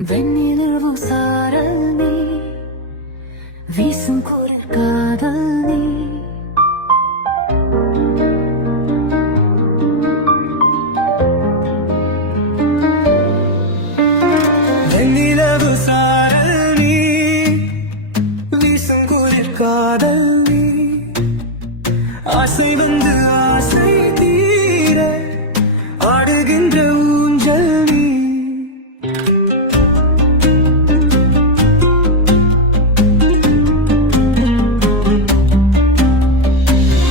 வெண்ணிலவு சாரல் நீ வீசும் குரல் காதல் நீ வெண்ணிலவு சாரல் நீ வீசும் குரல் காதல் நீ ஆசை வந்து ஆசை தீர ஆடுகின்ற ஊஞ்சல் நீ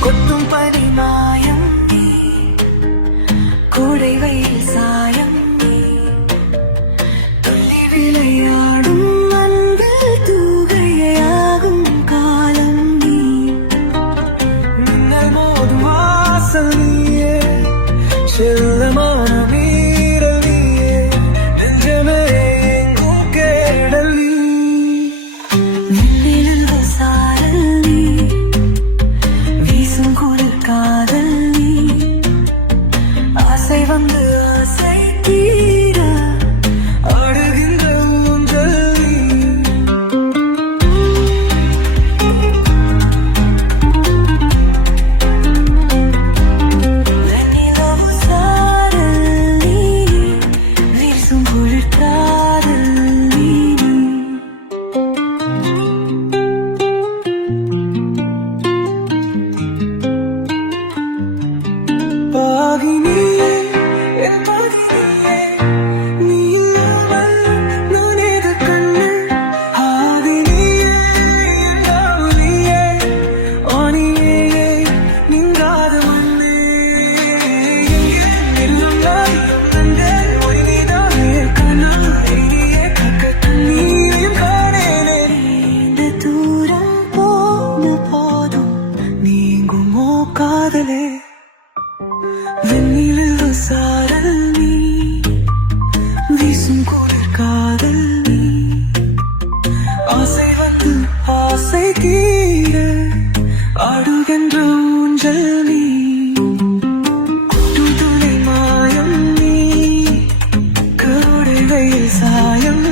கொட்டும் பனி மாயம் நீ கோடை வெயில் சாயம் நீ துள்ளி விளையாடும் அன்பில் தூகையாகும் காலம் நீ மின்னல் மோதும் வாசல் நீயே செல்லமான மீறல் நீயே நெஞ்சமே எங்கும் கேடல் நீ வெண்ணிலவு சாரல் நீ வீசும் குரல் காதல் நீ ஆசை வந்து ஆசை தீர ஆடுகின்ற ஊஞ்சல் நீ வெண்ணிலவு சாரல் நீ வீசும் குரல் காதல் நீ பாகினியே என் பாகினியே நீ இல்லாமல் நான் ஏது கண்ணு ஆதினியே என் ஆவினியே ஆணியே நீங்காத மண்ணே எங்கே எல்லாம் நாயும் நன்றே ஒய் நீதானே கண்ணா இனியே கக்க கண்ணீரையும் காணேனே இந்த தூரம் போன போதும் நீங்குமோ காதலே வெண்ணிலவு சாரல் நீ வீசும் குளிர் காதல் நீ ஆசை வந்து ஆசை தீர ஆடுகின்ற ஊஞ்சல் நீ கொட்டும் துளி மாயம் நீ கோடை வெயில் சாயம்